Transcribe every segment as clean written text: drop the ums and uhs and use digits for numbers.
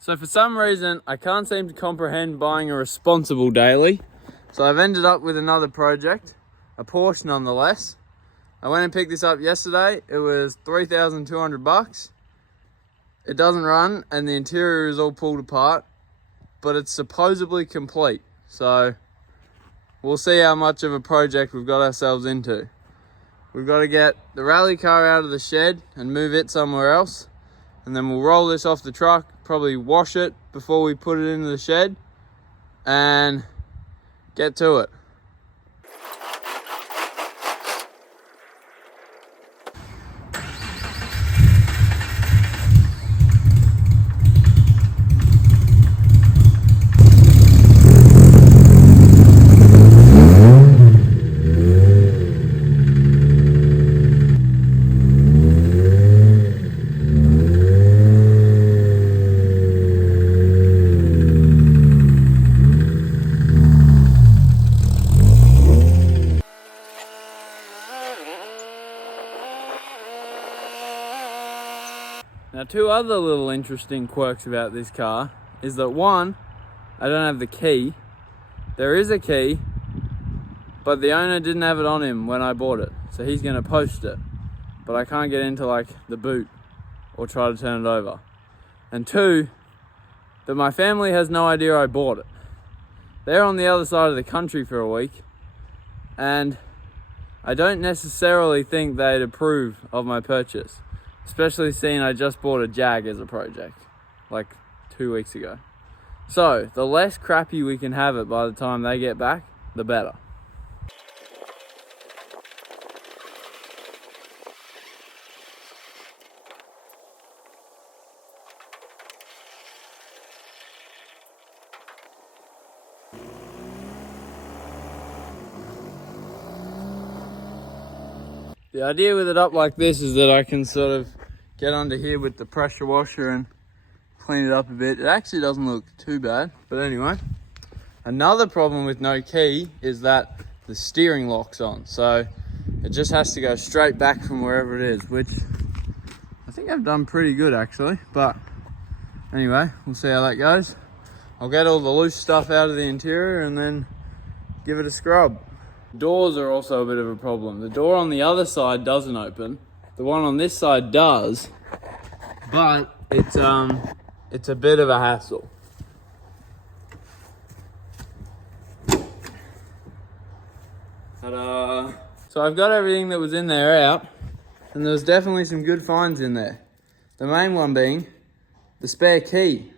So for some reason, I can't seem to comprehend buying a responsible daily. So I've ended up with another project, a Porsche nonetheless. I went and picked this up yesterday. It was $3,200. It doesn't run and the interior is all pulled apart, but it's supposedly complete. So we'll see how much of a project we've got ourselves into. We've got to get the rally car out of the shed and move it somewhere else. And then we'll roll this off the truck, probably wash it before we put it into the shed and get to it. Now, two other little interesting quirks about this car is that one, I don't have the key. There is a key, but the owner didn't have it on him when I bought it. So he's gonna post it, but I can't get into like the boot or try to turn it over. And two, that my family has no idea I bought it. They're on the other side of the country for a week, and I don't necessarily think they'd approve of my purchase. Especially seeing I just bought a Jag as a project, like 2 weeks ago. So, the less crappy we can have it by the time they get back, the better. The idea with it up like this is that I can sort of get under here with the pressure washer and clean it up a bit. It actually doesn't look too bad, but anyway. Another problem with no key is that the steering lock's on, so it just has to go straight back from wherever it is, which I think I've done pretty good actually, but anyway, we'll see how that goes. I'll get all the loose stuff out of the interior and then give it a scrub. Doors are also a bit of a problem. The door on the other side doesn't open. The one on this side does, but it's a bit of a hassle. Ta-da! So I've got everything that was in there out, and there was definitely some good finds in there. The main one being the spare key,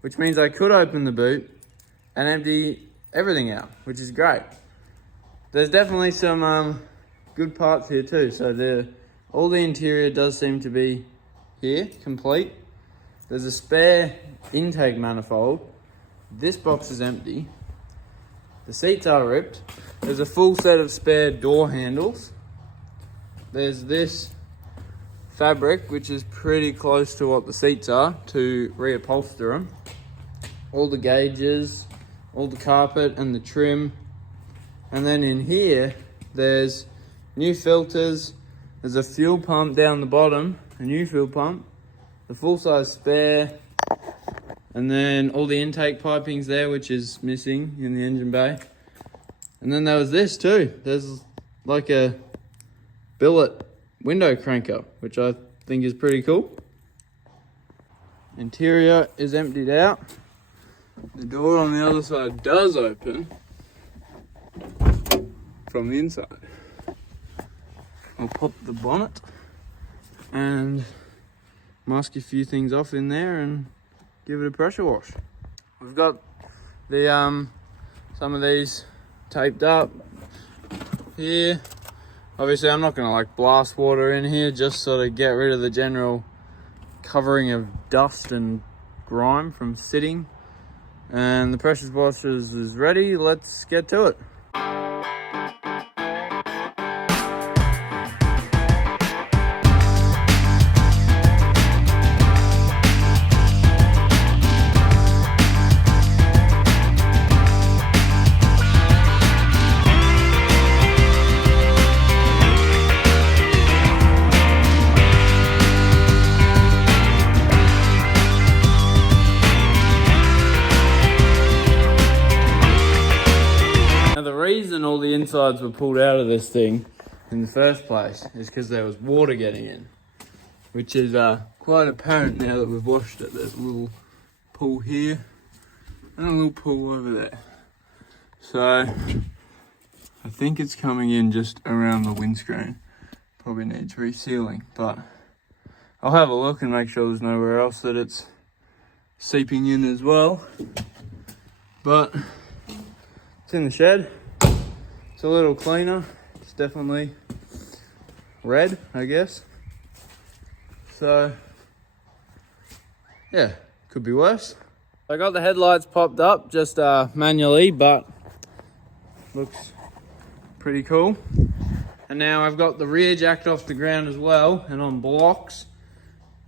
which means I could open the boot and empty everything out, which is great. There's definitely some good parts here too. So all the interior does seem to be here, complete. There's a spare intake manifold. This box is empty. The seats are ripped. There's a full set of spare door handles. There's this fabric, which is pretty close to what the seats are, to reupholster them. All the gauges, all the carpet and the trim. And then in here, there's new filters. There's a fuel pump down the bottom, a new fuel pump, the full-size spare, and then all the intake piping's there, which is missing in the engine bay. And then there was this too. There's like a billet window cranker, which I think is pretty cool. Interior is emptied out. The door on the other side does open from the inside. I'll pop the bonnet and mask a few things off in there and give it a pressure wash. We've got the some of these taped up here. Obviously I'm not going to like blast water in here, just sort of get rid of the general covering of dust and grime from sitting. And the pressure washer is ready. Let's get to it. insides were pulled out of this thing in the first place is because there was water getting in, which is quite apparent now that we've washed it. There's a little pool here and a little pool over there. So I think it's coming in just around the windscreen. Probably needs resealing, but I'll have a look and make sure there's nowhere else that it's seeping in as well. But it's in the shed. It's a little cleaner. It's definitely red, I guess. So yeah, could be worse. I got the headlights popped up just manually, but looks pretty cool. And now I've got the rear jacked off the ground as well and on blocks.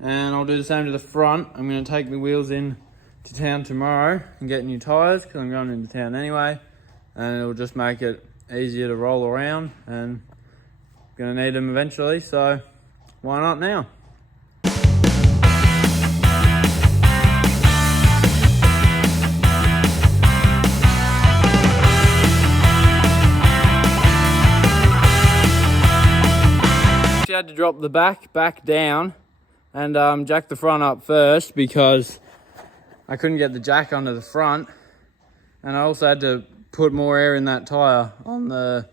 And I'll do the same to the front. I'm going to take the wheels in to town tomorrow and get new tyres because I'm going into town anyway. And it'll just make it easier to roll around, and I'm going to need them eventually, so why not now? I had to drop the back down and jack the front up first because I couldn't get the jack under the front, and I also had to put more air in that tyre on the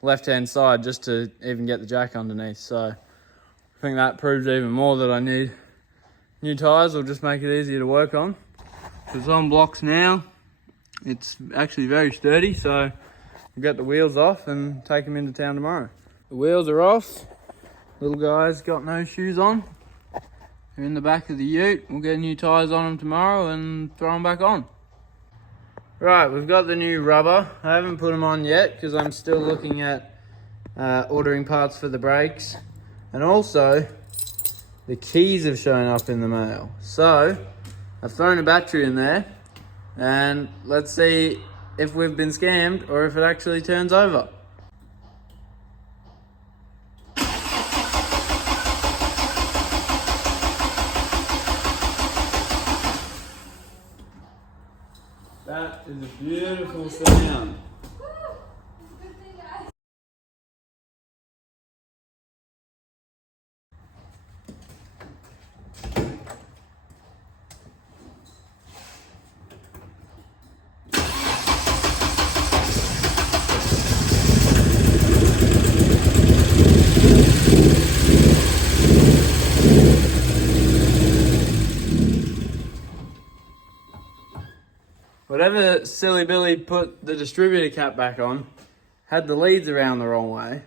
left hand side just to even get the jack underneath. So I think that proves even more that I need new tyres. Will just make it easier to work on. So it's on blocks now. It's actually very sturdy, so I'll get the wheels off and take them into town tomorrow. The wheels are off. Little guy's got no shoes on. They're in the back of the ute. We'll get new tyres on them tomorrow and throw them back on. Right, we've got the new rubber. I haven't put them on yet because I'm still looking at ordering parts for the brakes. And also, the keys have shown up in the mail. So, I've thrown a battery in there and let's see if we've been scammed or if it actually turns over. That is a beautiful sound. Whatever silly Billy put the distributor cap back on had the leads around the wrong way.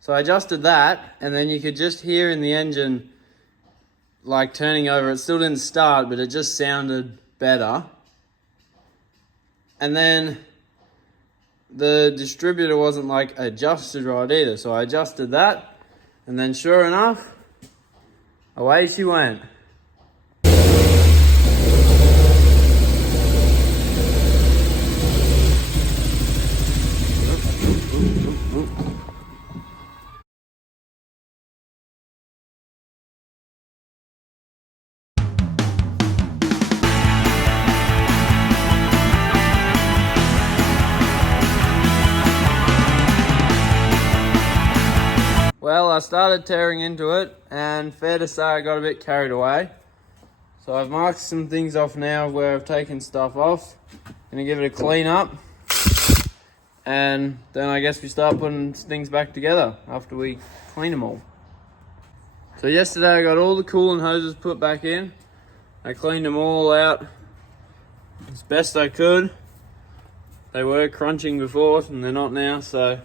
So I adjusted that, and then you could just hear in the engine like turning over. It still didn't start, but it just sounded better. And then the distributor wasn't like adjusted right either. So I adjusted that, and then sure enough, away she went. Well, I started tearing into it, and fair to say I got a bit carried away. So I've marked some things off now where I've taken stuff off. Gonna give it a clean up, and then I guess we start putting things back together after we clean them all. So yesterday I got all the coolant hoses put back in. I cleaned them all out as best I could. They were crunching before and they're not now, so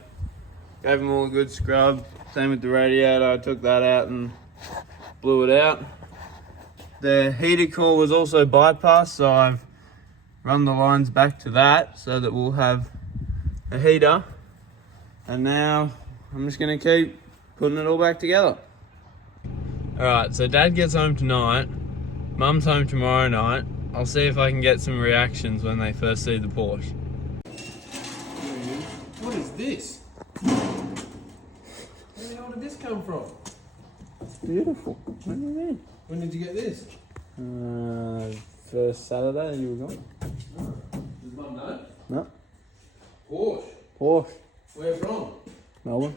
gave them all a good scrub. Same with the radiator, I took that out and blew it out. The heater core was also bypassed, so I've run the lines back to that so that we'll have a heater. And now I'm just gonna keep putting it all back together. Alright, so Dad gets home tonight, Mum's home tomorrow night. I'll see if I can get some reactions when they first see the Porsche. What is this? Where the hell did this come from? It's beautiful. What do you mean? When did you get this? First Saturday you were gone. Does Mum know? No. Porsche. Porsche. Where from? Melbourne.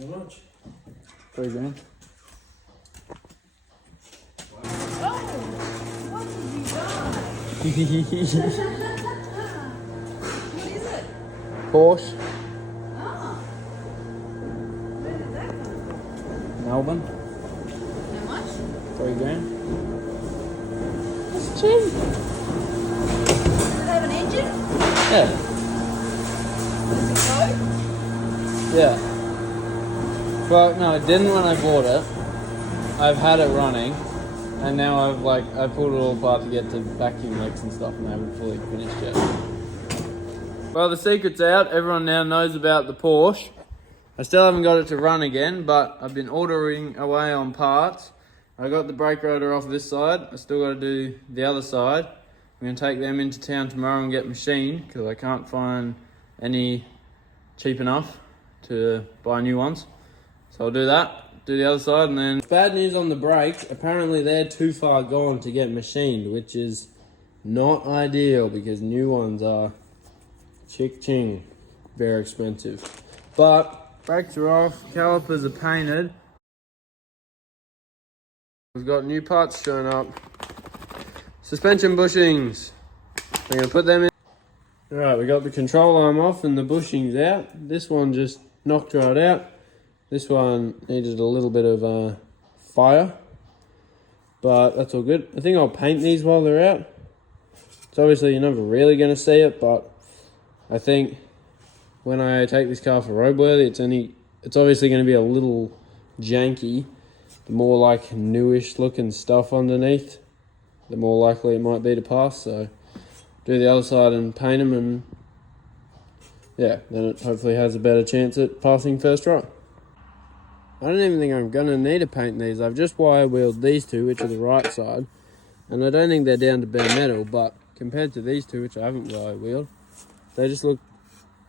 How much? $3,000. What have you done? What is it? Porsche, Ah. Where did that come from? Melbourne. How much? $3,000. That's cheap. Does it have an engine? Yeah. Does it go? Yeah. Well, no, it didn't when I bought it. I've had it running, and now I pulled it all apart to get to vacuum leaks and stuff, and I haven't fully finished yet. Well, the secret's out. Everyone now knows about the Porsche. I still haven't got it to run again, but I've been ordering away on parts. I got the brake rotor off this side. I still got to do the other side. I'm going to take them into town tomorrow and get machined, because I can't find any cheap enough to buy new ones. So I'll do that, do the other side, and then... Bad news on the brake. Apparently they're too far gone to get machined, which is not ideal, because new ones are chick-ching, very expensive. But brakes are off, calipers are painted. We've got new parts showing up. Suspension bushings. We're going to put them in. Alright, we got the control arm off and the bushings out. This one just knocked right out. This one needed a little bit of fire, but that's all good. I think I'll paint these while they're out. So obviously you're never really going to see it, but I think when I take this car for roadworthy, it's obviously going to be a little janky. The more like newish looking stuff underneath, the more likely it might be to pass. So do the other side and paint them, and yeah, then it hopefully has a better chance at passing first try. I don't even think I'm going to need to paint these. I've just wire wheeled these two, which are the right side, and I don't think they're down to bare metal, but compared to these two, which I haven't wire wheeled, they just look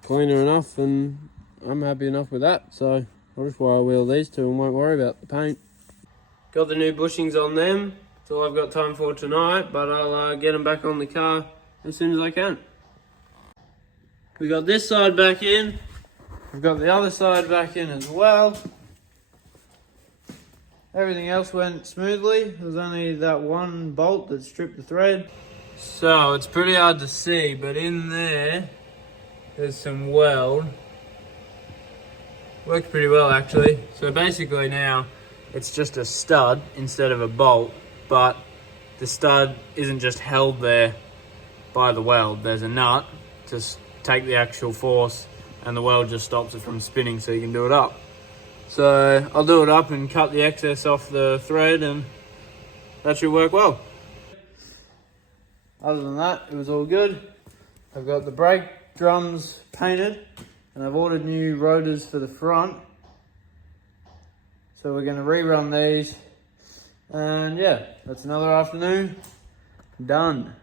cleaner enough, and I'm happy enough with that. So I'll just wire wheel these two and won't worry about the paint. Got the new bushings on them. That's all I've got time for tonight, but I'll get them back on the car as soon as I can. We got this side back in. We've got the other side back in as well. Everything else went smoothly. There was only that one bolt that stripped the thread. So it's pretty hard to see, but in there's some weld. Works pretty well actually. So basically now it's just a stud instead of a bolt, but the stud isn't just held there by the weld. There's a nut to take the actual force, and the weld just stops it from spinning so you can do it up. So I'll do it up and cut the excess off the thread, and that should work well. Other than that, it was all good. I've got the brake drums painted, and I've ordered new rotors for the front. So we're going to rerun these, and yeah, that's another afternoon done.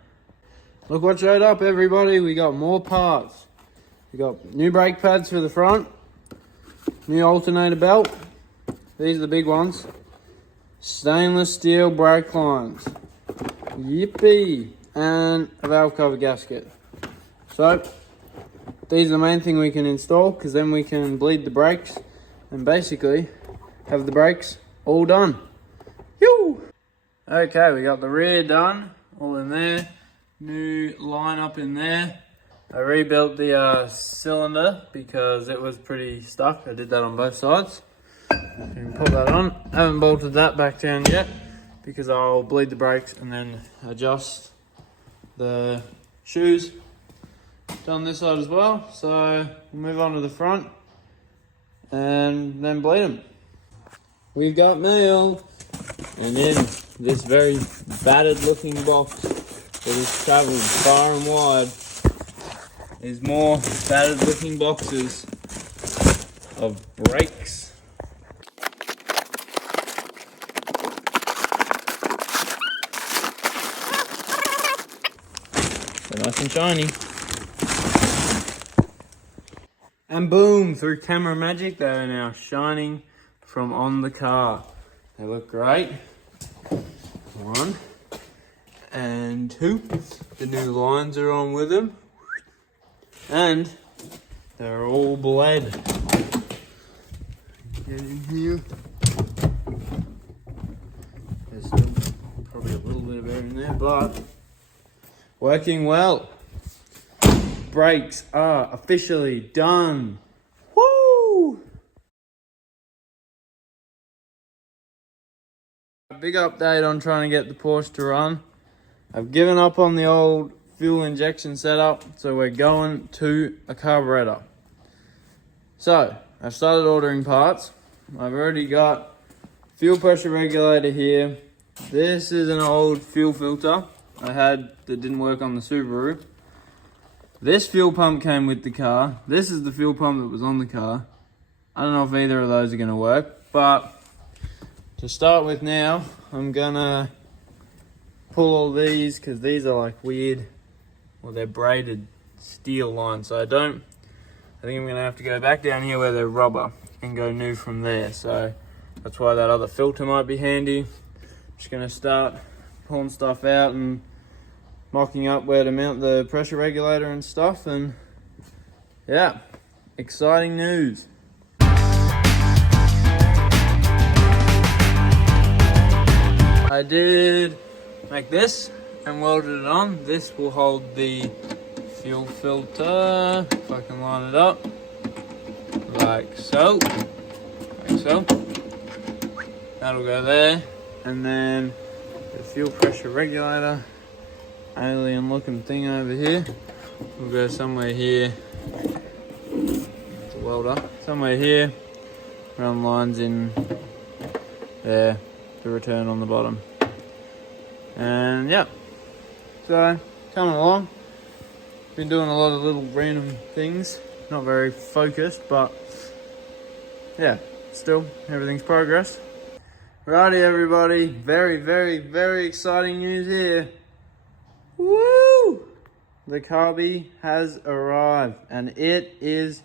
Look what showed up, everybody. We got more parts. We got new brake pads for the front, new alternator belt. These are the big ones. Stainless steel brake lines. Yippee! And a valve cover gasket. So these are the main thing we can install, because then we can bleed the brakes and basically have the brakes all done. Yoo! Okay, we got the rear done, all in there. New line up in there. I rebuilt the cylinder because it was pretty stuck. I did that on both sides. You can put that on. I haven't bolted that back down yet because I'll bleed the brakes and then adjust the shoes. Done this side as well. So we'll move on to the front and then bleed them. We've got mail, and in this very battered looking box that has travelled far and wide is more battered looking boxes of brakes. They're nice and shiny. And boom, through camera magic, they are now shining from on the car. They look great. 1 and 2. The new lines are on with them. And they're all bled. Get in here. There's still probably a little bit of air in there, but working well. Brakes are officially done. Woo! Big update on trying to get the Porsche to run. I've given up on the old fuel injection setup, so we're going to a carburetor. So, I've started ordering parts. I've already got fuel pressure regulator here. This is an old fuel filter I had that didn't work on the Subaru. This fuel pump came with the car. This is the fuel pump that was on the car. I don't know if either of those are going to work, but to start with now, I'm going to pull all these because these are like weird, well, they're braided steel lines, so I think I'm going to have to go back down here where they're rubber and go new from there. So that's why that other filter might be handy. Just going to start pulling stuff out and mocking up where to mount the pressure regulator and stuff, and yeah, exciting news. I did make this and welded it on. This will hold the fuel filter, if I can line it up, like so, that'll go there, and then the fuel pressure regulator, alien looking thing over here, will go somewhere here, it's a welder, somewhere here, run lines in there, the return on the bottom, and yeah, so coming along. Been doing a lot of little random things, not very focused, but yeah, still everything's progress. Righty everybody, very exciting news here. Woo! The Carby has arrived and it is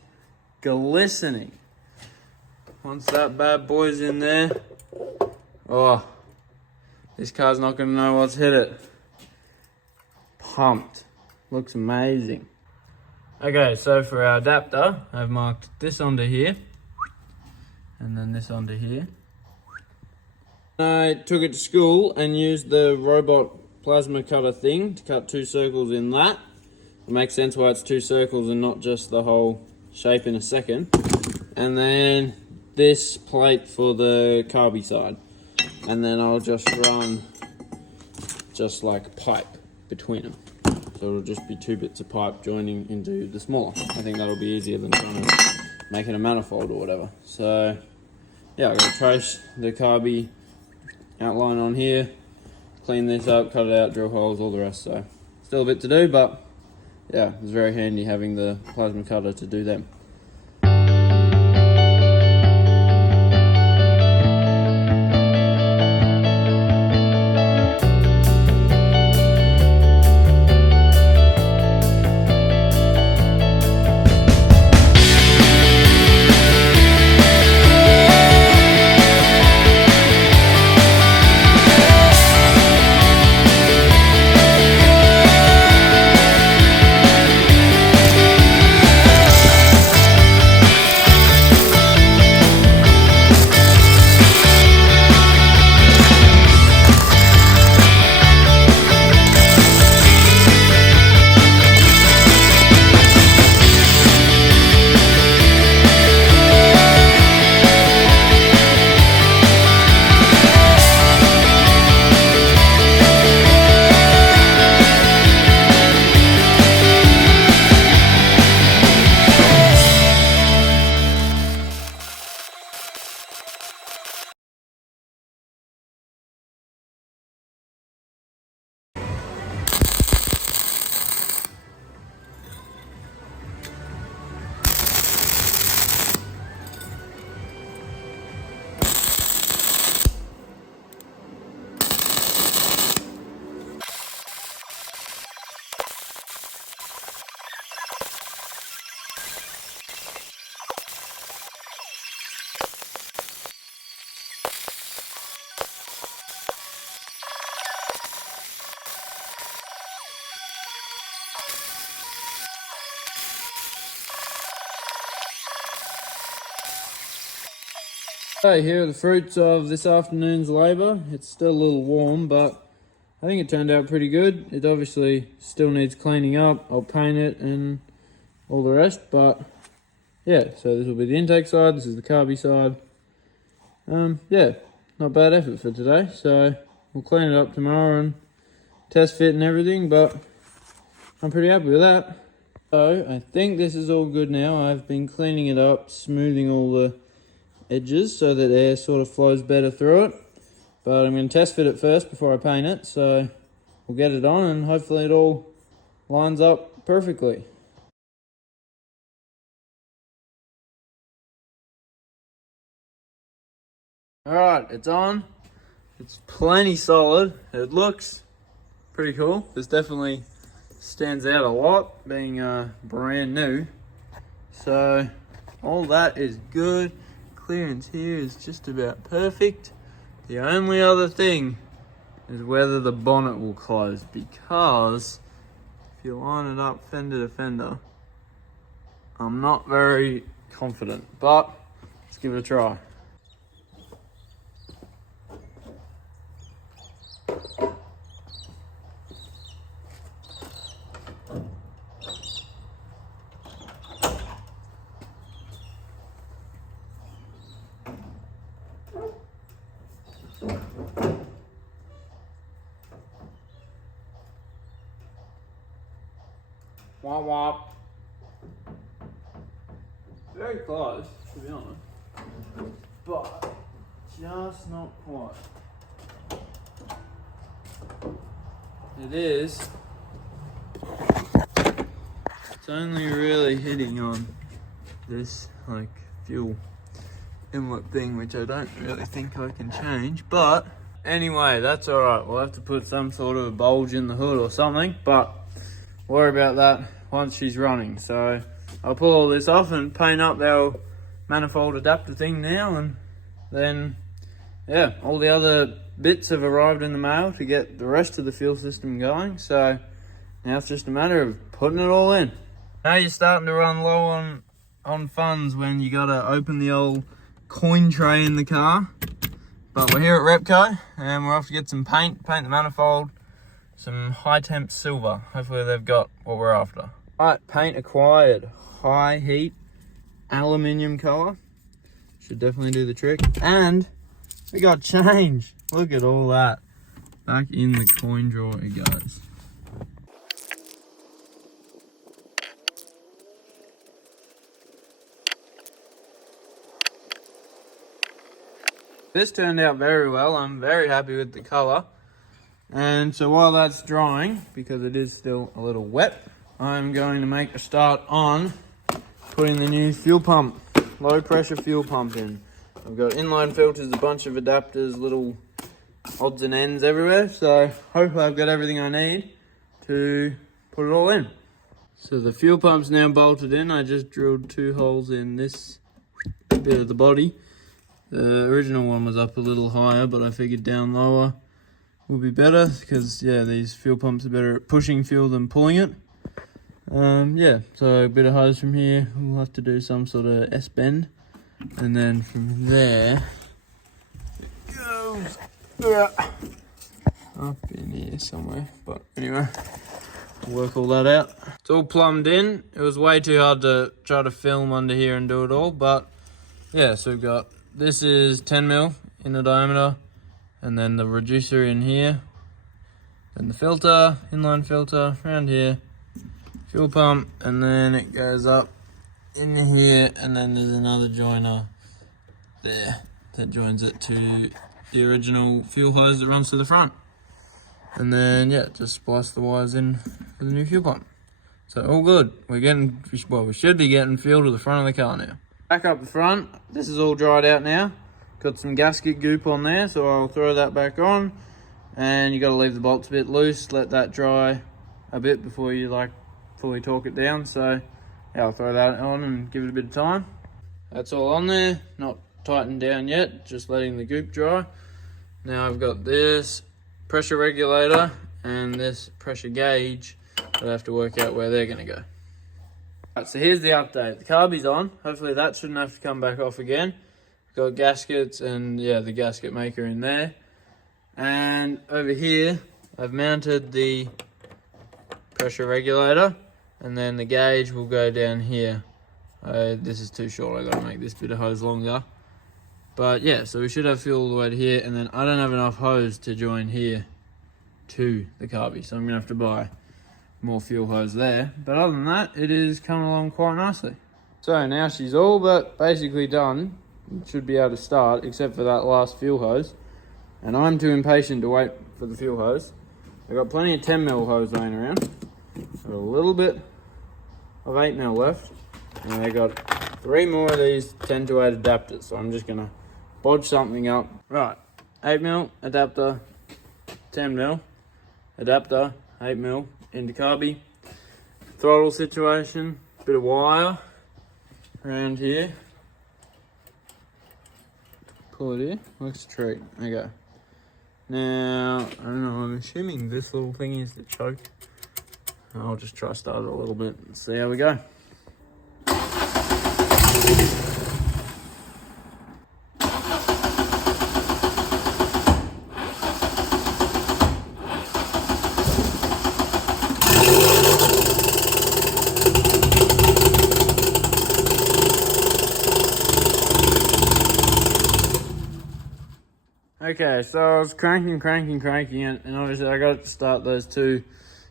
glistening. Once that bad boy's in there, oh, this car's not gonna know what's hit it. Pumped. Looks amazing. Okay, so for our adapter, I've marked this onto here, and then this onto here. I took it to school and used the robot plasma cutter thing to cut 2 circles in that. It makes sense why it's 2 circles and not just the whole shape in a second. And then this plate for the carby side. And then I'll just run just like pipe between them. So it'll just be 2 bits of pipe joining into the smaller. I think that'll be easier than trying to make it a manifold or whatever. So yeah, I'm gonna trace the carby outline on here, clean this up, cut it out, drill holes, all the rest. So still a bit to do, but yeah, it's very handy having the plasma cutter to do them. Okay, here are the fruits of this afternoon's labour. It's still a little warm, but I think it turned out pretty good. It obviously still needs cleaning up. I'll paint it and all the rest, but yeah, so this will be the intake side, this is the carby side. Yeah, not bad effort for today, so we'll clean it up tomorrow and test fit and everything, but I'm pretty happy with that. So I think this is all good now. I've been cleaning it up, smoothing all the edges so that air sort of flows better through it. But I'm going to test fit it first before I paint it, so we'll get it on and hopefully it all lines up perfectly. Alright, it's on. It's plenty solid. It looks pretty cool. This definitely stands out a lot, being brand new. So all that is good. Clearance here is just about perfect. The only other thing is whether the bonnet will close, because if you line it up fender to fender, I'm not very confident, but let's give it a try. Womp womp. Very close, to be honest, but just not quite. It is. It's only really hitting on this like fuel inlet thing, which I don't really think I can change, but anyway, that's all right. We'll have to put some sort of a bulge in the hood or something, but worry about that once she's running. So I'll pull all this off and paint up our manifold adapter thing now, and then yeah, all the other bits have arrived in the mail to get the rest of the fuel system going. So now it's just a matter of putting it all in. Now you're starting to run low on funds when you gotta open the old coin tray in the car. But we're here at Repco and we're off to get some paint the manifold, some high temp silver. Hopefully they've got what we're after. Alright, paint acquired. High heat aluminium color. Should definitely do the trick. And we got change. Look at all that. Back in the coin drawer it goes. This turned out very well. I'm very happy with the color. And so while that's drying, because it is still a little wet, I'm going to make a start on putting the new fuel pump, low pressure fuel pump in. I've got inline filters, a bunch of adapters, little odds and ends everywhere. So hopefully I've got everything I need to put it all in. So the fuel pump's now bolted in. I just drilled 2 holes in this bit of the body. The original one was up a little higher, but I figured down lower will be better because, yeah, these fuel pumps are better at pushing fuel than pulling it. Yeah, so a bit of hose from here. We'll have to do some sort of S-bend. And then from there, it goes up in here somewhere. But anyway, we'll work all that out. It's all plumbed in. It was way too hard to try to film under here and do it all. But yeah, so we've got, this is 10 mil in the diameter. And then the reducer in here. Then the filter, inline filter, around here. Fuel pump, and then it goes up in here, and then there's another joiner there that joins it to the original fuel hose that runs to the front. And then yeah, just splice the wires in for the new fuel pump. So all good. We're getting, well, we should be getting fuel to the front of the car now. Back up the front, this is all dried out now. Got some gasket goop on there, so I'll throw that back on. And you gotta leave the bolts a bit loose, let that dry a bit before you like fully torque it down. So yeah, I'll throw that on and give it a bit of time. That's all on there, not tightened down yet, just letting the goop dry. Now I've got this pressure regulator and this pressure gauge that I have to work out where they're gonna go. Alright, so here's the update. The carby's on. Hopefully that shouldn't have to come back off again. got gaskets and yeah, the gasket maker in there. And over here, I've mounted the pressure regulator, and then the gauge will go down here. This is too short, I gotta make this bit of hose longer. But yeah, so we should have fuel all the way to here, and then I don't have enough hose to join here to the carby, so I'm gonna have to buy more fuel hose there. But other than that, it is coming along quite nicely. So now she's all but basically done. Should be able to start, except for that last fuel hose. And I'm too impatient to wait for the fuel hose. I've got plenty of 10mm hose laying around. Got a little bit of 8mm left. And I got 3 more of these 10 to 8 adapters. So I'm just gonna bodge something up. Right, 8mm adapter, 10mm adapter, 8mm into carby. Throttle situation, bit of wire around here. Pull it here, looks a treat. Okay. Now, I don't know, I'm assuming this little thing is the choke. I'll just try start it a little bit and see how we go. Okay, so I was cranking it, and obviously I got to start those 2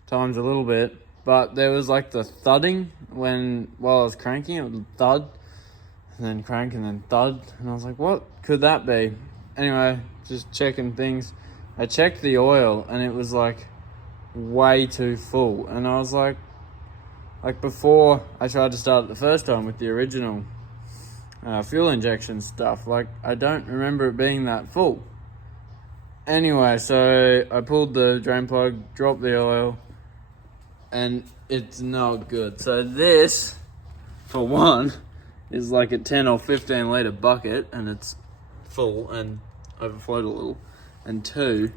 times a little bit, but there was like the thudding while I was cranking, it would thud, and then crank, and then thud, and I was like, what could that be? Anyway, just checking things. I checked the oil, and it was like way too full, and I was like before I tried to start it the first time with the original fuel injection stuff, like I don't remember it being that full. Anyway, so I pulled the drain plug, dropped the oil, and it's not good. So this, for one, is like a 10 or 15 litre bucket, and it's full and overflowed a little. And 2,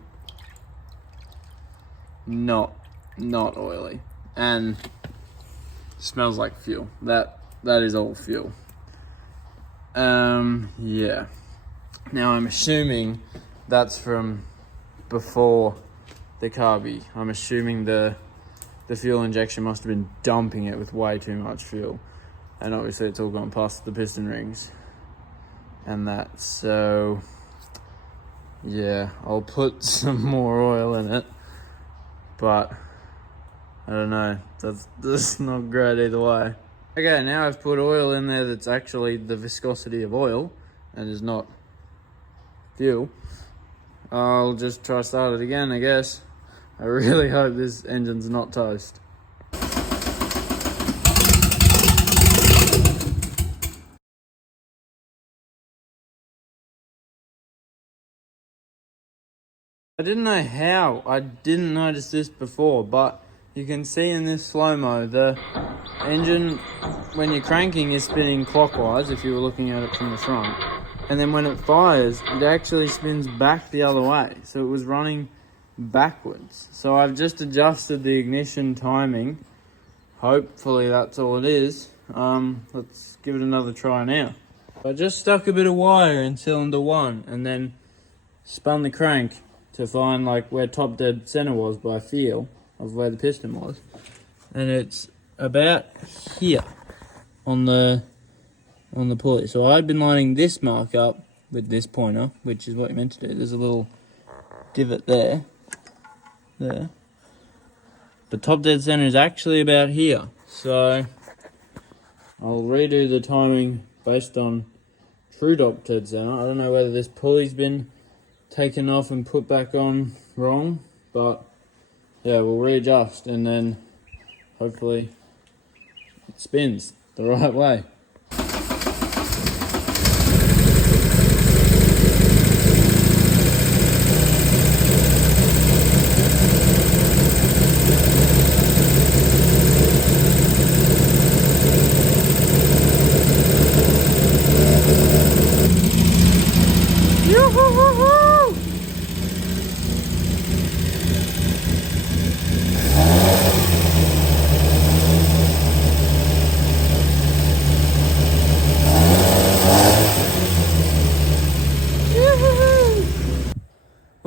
not oily, and smells like fuel. That is all fuel. Yeah. Now I'm assuming that's from before the carby. I'm assuming the fuel injection must have been dumping it with way too much fuel. And obviously it's all gone past the piston rings and that. So yeah, I'll put some more oil in it. But I don't know, that's not great either way. Okay, now I've put oil in there that's actually the viscosity of oil and is not fuel. I'll just try start it again, I guess. I really hope this engine's not toast. I didn't know how. I didn't notice this before, but you can see in this slow-mo, the engine, when you're cranking, is spinning clockwise if you were looking at it from the front. And then when it fires, it actually spins back the other way. So it was running backwards. So I've just adjusted the ignition timing. Hopefully that's all it is. Let's give it another try now. I just stuck a bit of wire in cylinder 1 and then spun the crank to find like where top dead center was by feel of where the piston was. And it's about here on the pulley. So I've been lining this mark up with this pointer, which is what you're meant to do. There's a little divot there. But top dead center is actually about here. So I'll redo the timing based on true top dead center. I don't know whether this pulley's been taken off and put back on wrong, but yeah, we'll readjust and then hopefully it spins the right way.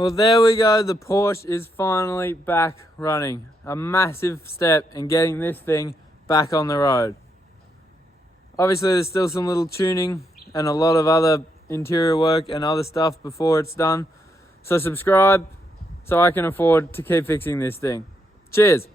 Well, there we go. The Porsche is finally back running. A massive step in getting this thing back on the road. Obviously, there's still some little tuning and a lot of other interior work and other stuff before it's done. So subscribe so I can afford to keep fixing this thing. Cheers.